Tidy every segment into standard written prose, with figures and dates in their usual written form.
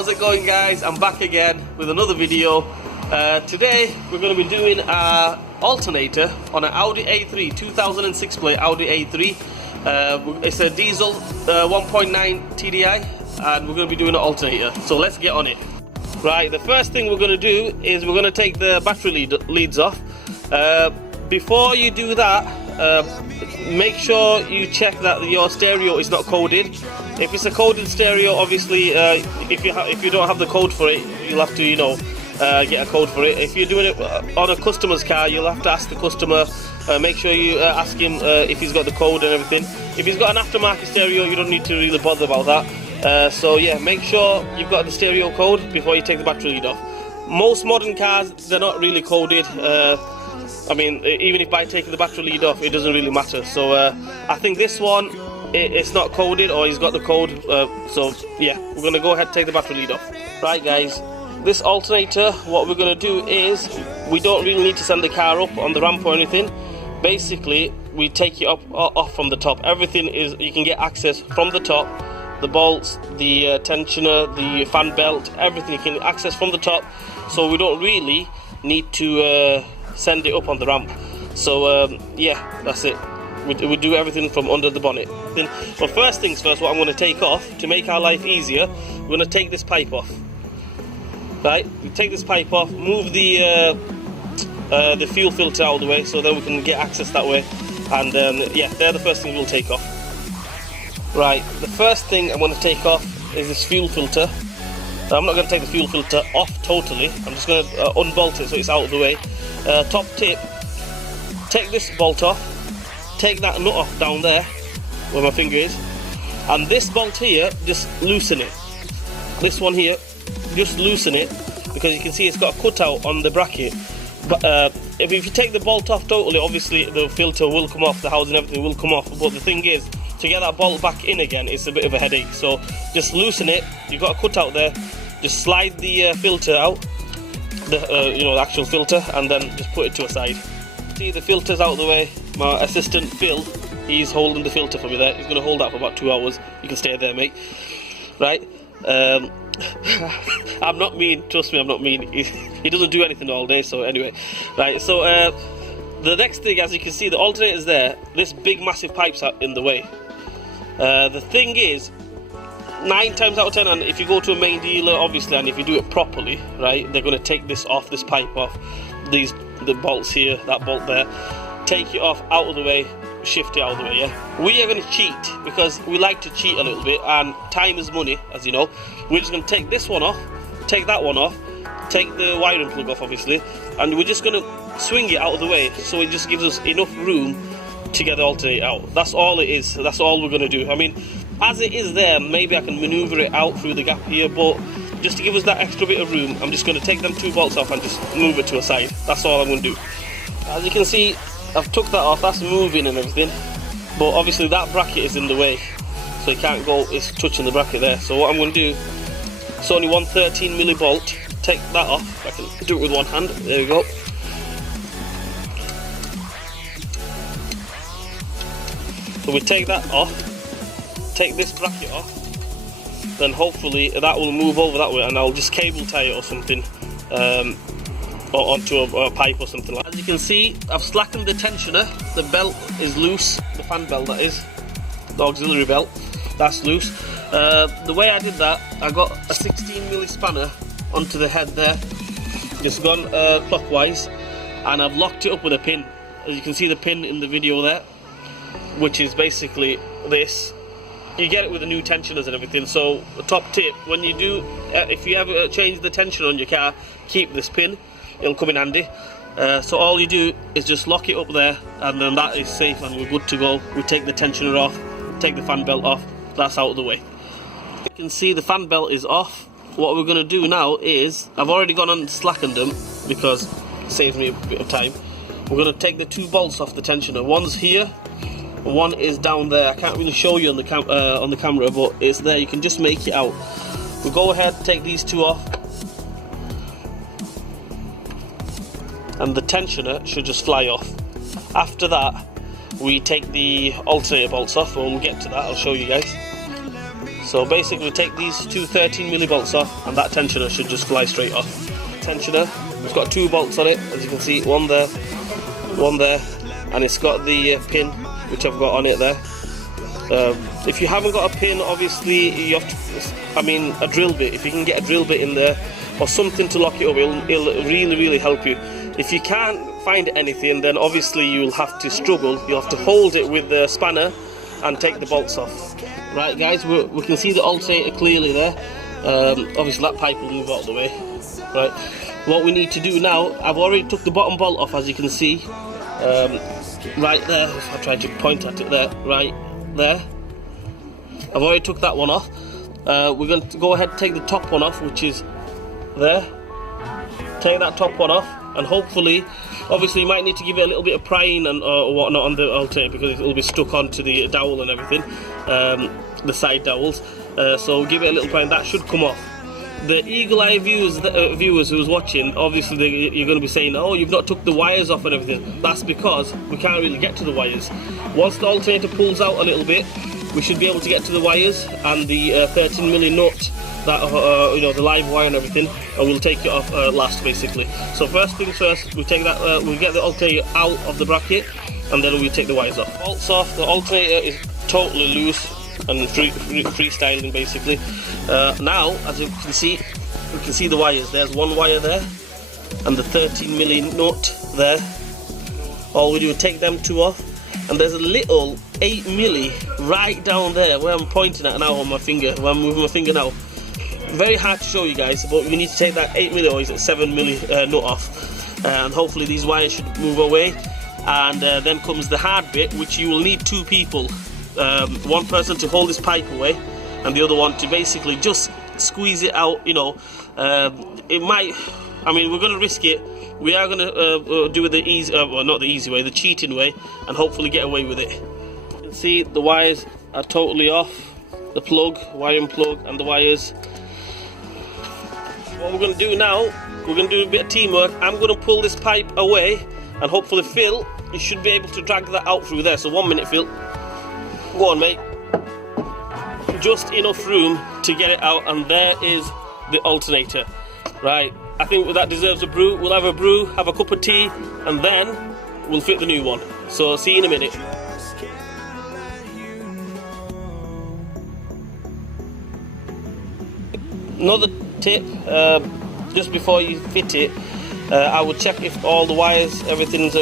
How's it going, guys? I'm back again with another video. Today we're going to be doing an alternator on an Audi A3, 2006 plate Audi A3. It's a diesel 1.9 TDI, and we're going to be doing an alternator. So let's get on it. Right, the first thing we're going to do is we're going to take the battery leads off. Before you do that, make sure you check that your stereo is not coded. If it's a coded stereo, obviously, if you don't have the code for it, you'll have to, get a code for it. If you're doing it on a customer's car, you'll have to ask the customer. Make sure you ask him if he's got the code and everything. If he's got an aftermarket stereo, you don't need to really bother about that. So yeah, make sure you've got the stereo code before you take the battery lead off. Most modern cars, they're not really coded. I mean, even if by taking the battery lead off, it doesn't really matter. So I think this one, it's not coded, or he's got the code. So yeah, we're going to go ahead and take the battery lead off. Right, guys, this alternator, what we're going to do is, we don't really need to send the car up on the ramp or anything. Basically, we take it off from the top. Everything is, you can get access from the top. The bolts, the tensioner, the fan belt, everything you can access from the top. So we don't really need to send it up on the ramp. So yeah, that's it. We do everything from under the bonnet. But first things first, what I'm going to take off to make our life easier, we're going to take this pipe off. Right, we take this pipe off, move the fuel filter out of the way, so then we can get access that way. And yeah, they're the first things we'll take off. Right, the first thing I'm going to take off is this fuel filter. I'm not going to take the fuel filter off totally. I'm just going to unbolt it so it's out of the way. Top tip: take this bolt off. Take that nut off down there where my finger is, and this bolt here, just loosen it. This one here, just loosen it, because you can see it's got a cutout on the bracket. But if you take the bolt off totally, obviously the filter will come off, the housing, everything will come off. But the thing is, to get that bolt back in again, it's a bit of a headache. So just loosen it. You've got a cutout there. Just slide the filter out, the actual filter, and then just put it to a side. See, the filter's out of the way. My assistant Phil, he's holding the filter for me there. He's going to hold that for about 2 hours. You can stay there, mate. Right? I'm not mean, trust me, I'm not mean. He doesn't do anything all day, so anyway. Right, so the next thing, as you can see, the alternator's there. This big massive pipe's out in the way. The thing is, 9 times out of 10, and if you go to a main dealer, obviously, and if you do it properly, right, they're going to take this off, this pipe off, the bolts here, that bolt there, take it off, out of the way, shift it out of the way. Yeah, we are going to cheat, because we like to cheat a little bit, and time is money, as you know. We're just going to take this one off, take that one off, take the wiring plug off, obviously, and we're just going to swing it out of the way, so it just gives us enough room to get the alternator out. That's all it is. That's all we're going to do. I mean, as it is there, maybe I can maneuver it out through the gap here, but just to give us that extra bit of room, I'm just going to take them 2 bolts off and just move it to a side. That's all I'm going to do. As you can see, I've took that off. That's moving and everything, but obviously that bracket is in the way, so it can't go. It's touching the bracket there. So what I'm going to do, it's only 113 milli bolt. Take that off. I can do it with one hand. There we go. So we take that off, take this bracket off, then hopefully that will move over that way, and I'll just cable tie it or something, or onto a pipe or something like that. As you can see, I've slackened the tensioner. The belt is loose, the fan belt that is, the auxiliary belt, that's loose. The way I did that, I got a 16 milli spanner onto the head there, just gone clockwise, and I've locked it up with a pin. As you can see the pin in the video there, which is basically this. You get it with the new tensioners and everything. So the top tip, when you do, if you ever change the tension on your car, keep this pin, it'll come in handy. So all you do is just lock it up there, and then that is safe and we're good to go. We take the tensioner off, take the fan belt off, that's out of the way. You can see the fan belt is off. What we're going to do now is, I've already gone and slackened them because it saves me a bit of time. We're going to take the 2 bolts off the tensioner. One's here, one is down there. I can't really show you on the camera, but it's there. You can just make it out. We'll go ahead, take these 2 off, and the tensioner should just fly off. After that, we take the alternator bolts off. We'll get to that, I'll show you guys. So basically take these two 13mm bolts off and that tensioner should just fly straight off. Tensioner, it's got 2 bolts on it, as you can see, one there, and it's got the pin which I've got on it there. If you haven't got a pin, obviously you have to, a drill bit. If you can get a drill bit in there or something to lock it up, it'll really help you. If you can't find anything, then obviously you'll have to struggle. You'll have to hold it with the spanner and take the bolts off. Right guys, we can see the alternator clearly there. Obviously that pipe will move out of the way. Right, what we need to do now, I've already took the bottom bolt off, as you can see. Right there, if I try to point at it there, right there. I've already took that one off. We're going to go ahead and take the top one off, which is there. Take that top one off, and hopefully, obviously you might need to give it a little bit of prying and or whatnot on the alternator, because it will be stuck onto the dowel and everything, the side dowels. So give it a little prying. That should come off. The eagle-eye viewers who's watching, obviously you're going to be saying, oh, you've not took the wires off and everything. That's because we can't really get to the wires. Once the alternator pulls out a little bit, we should be able to get to the wires and the 13mm nut, that the live wire and everything, and we'll take it off last, basically. So first things first, we take that, we'll get the alternator out of the bracket, and then we take the wires off. Bolts off. The alternator is totally loose and freestyling, basically. Now, as you can see, we can see the wires. There's one wire there, and the 13mm nut there. All we do is take them 2 off, and there's a little 8mm right down there where I'm pointing at now on my finger, where I'm moving my finger now. Very hard to show you guys, but we need to take that 8mm or is it 7mm nut off, and hopefully these wires should move away. And then comes the hard bit, which you will need 2 people. One person to hold this pipe away, and the other one to basically just squeeze it out. It might, we're going to risk it. We are going to do it the easy, well, not the easy way, the cheating way, and hopefully get away with it. You can see the wires are totally off. The plug, wiring plug, and the wires. What we're going to do now, we're going to do a bit of teamwork. I'm going to pull this pipe away, and hopefully Phil, you should be able to drag that out through there. So 1 minute, Phil. Go on, mate. Just enough room to get it out, and there is the alternator. Right, I think that deserves a brew. We'll have a brew, have a cup of tea, and then we'll fit the new one. So see you in a minute. Another tip, just before you fit it, I would check if all the wires, everything's,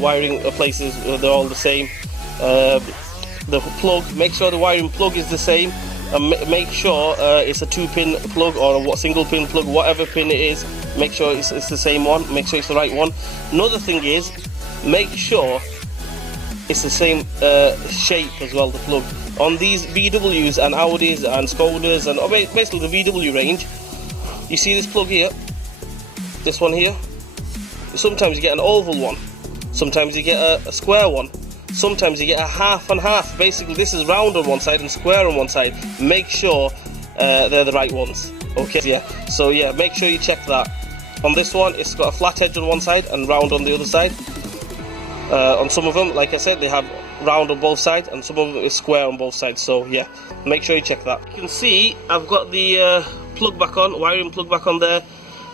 wiring places, they're all the same. The plug, make sure the wiring plug is the same, and make sure it's a 2-pin plug or a single pin plug, whatever pin it is. Make sure it's the same one, make sure it's the right one. Another thing is, make sure it's the same shape as well, the plug. On these VWs and Audis and Skodas and basically the VW range, you see this plug here, this one here. Sometimes you get an oval one, sometimes you get a square one, sometimes you get a half and half. Basically this is round on one side and square on one side. Make sure they're the right ones. Okay, yeah, so yeah, make sure you check that. On this one, it's got a flat edge on one side and round on the other side. On some of them, like I said, they have round on both sides, and some of them is square on both sides. So yeah, make sure you check that. You can see I've got the plug back on, wiring plug back on there.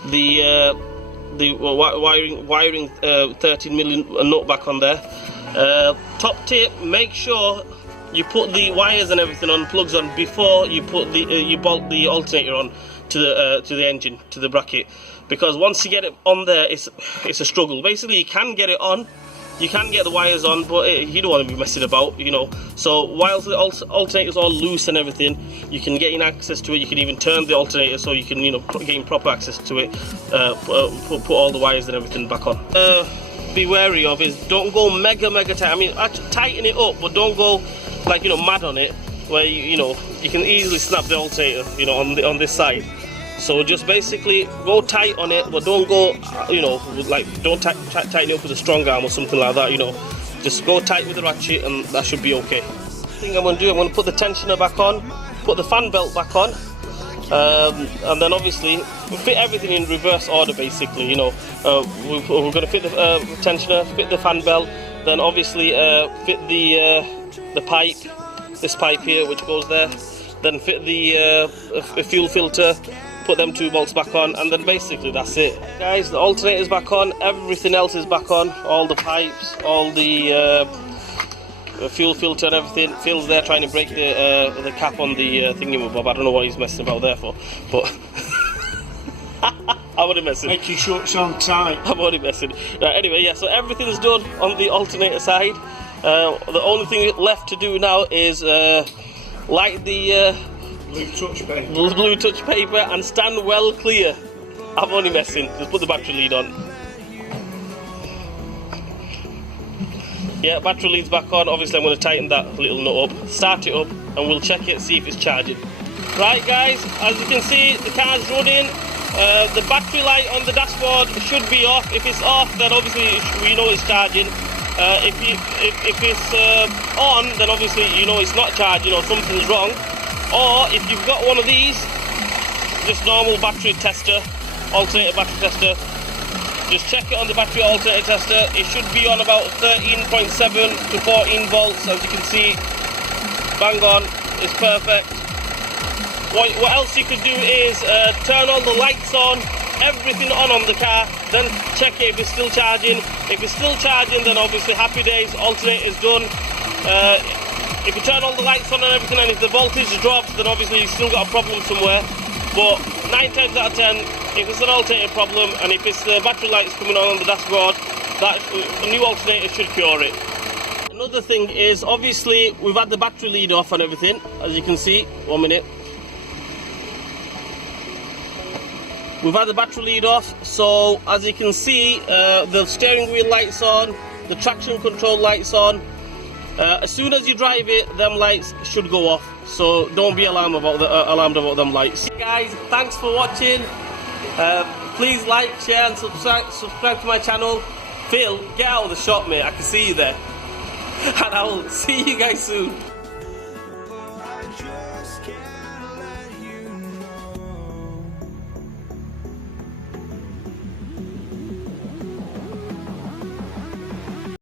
The wiring 13mm nut back on there. Top tip: make sure you put the wires and everything on, plugs on, before you put the you bolt the alternator on to the engine, to the bracket, because once you get it on there, it's a struggle. Basically, you can get it on, you can get the wires on, but you don't want to be messing about, So while the alternator is all loose and everything, you can get in access to it. You can even turn the alternator so you can, gain proper access to it. Put all the wires and everything back on. Be wary of is, don't go mega tight. Tighten it up, but don't go like mad on it, where you can easily snap the alternator on this side. So just basically go tight on it, but don't go don't tighten it up with a strong arm or something like that. Just go tight with the ratchet, and that should be okay. Thing I'm going to do, I'm going to put the tensioner back on, put the fan belt back on, and then obviously fit everything in reverse order. Basically, we're going to fit the tensioner, fit the fan belt, then obviously fit the pipe, this pipe here which goes there, then fit the fuel filter, put them 2 bolts back on, and then basically that's it. Guys, the alternator's back on, everything else is back on, all the pipes, all the fuel filter and everything. Phil's there trying to break the cap on the thingy-my-bob. I don't know what he's messing about there for, but I'm only messing. Make sure it's on tight. I'm only messing. Right, anyway, yeah, so everything's done on the alternator side. The only thing left to do now is light the blue touch paper and stand well clear. I'm only messing. Just put the battery lead on. Yeah, battery lead's back on. Obviously I'm going to tighten that little nut up, start it up, and we'll check it, see if it's charging. Right guys, as you can see, the car's running. The battery light on the dashboard should be off. If it's off, then obviously we know it's charging. If it's on, then obviously you know it's not charging or something's wrong. Or if you've got one of these, just normal battery tester, alternator battery tester, just check it on the battery alternator tester. It should be on about 13.7 to 14 volts, as you can see. Bang on, it's perfect. What else you could do is turn all the lights on, everything on the car, then check it if it's still charging. If it's still charging, then obviously happy days, alternator is done. If you turn all the lights on and everything, and if the voltage drops, then obviously you've still got a problem somewhere. But 9 times out of 10, if it's an alternator problem, and if it's the battery lights coming on the dashboard, that a new alternator should cure it. Another thing is, obviously, we've had the battery lead off and everything, as you can see. 1 minute. We've had the battery lead off, so as you can see, the steering wheel lights on, the traction control lights on. As soon as you drive it, them lights should go off, so don't be alarmed about them lights. Guys, thanks for watching. Please like, share and subscribe to my channel. Phil, get out of the shop, mate. I can see you there. And I will see you guys soon.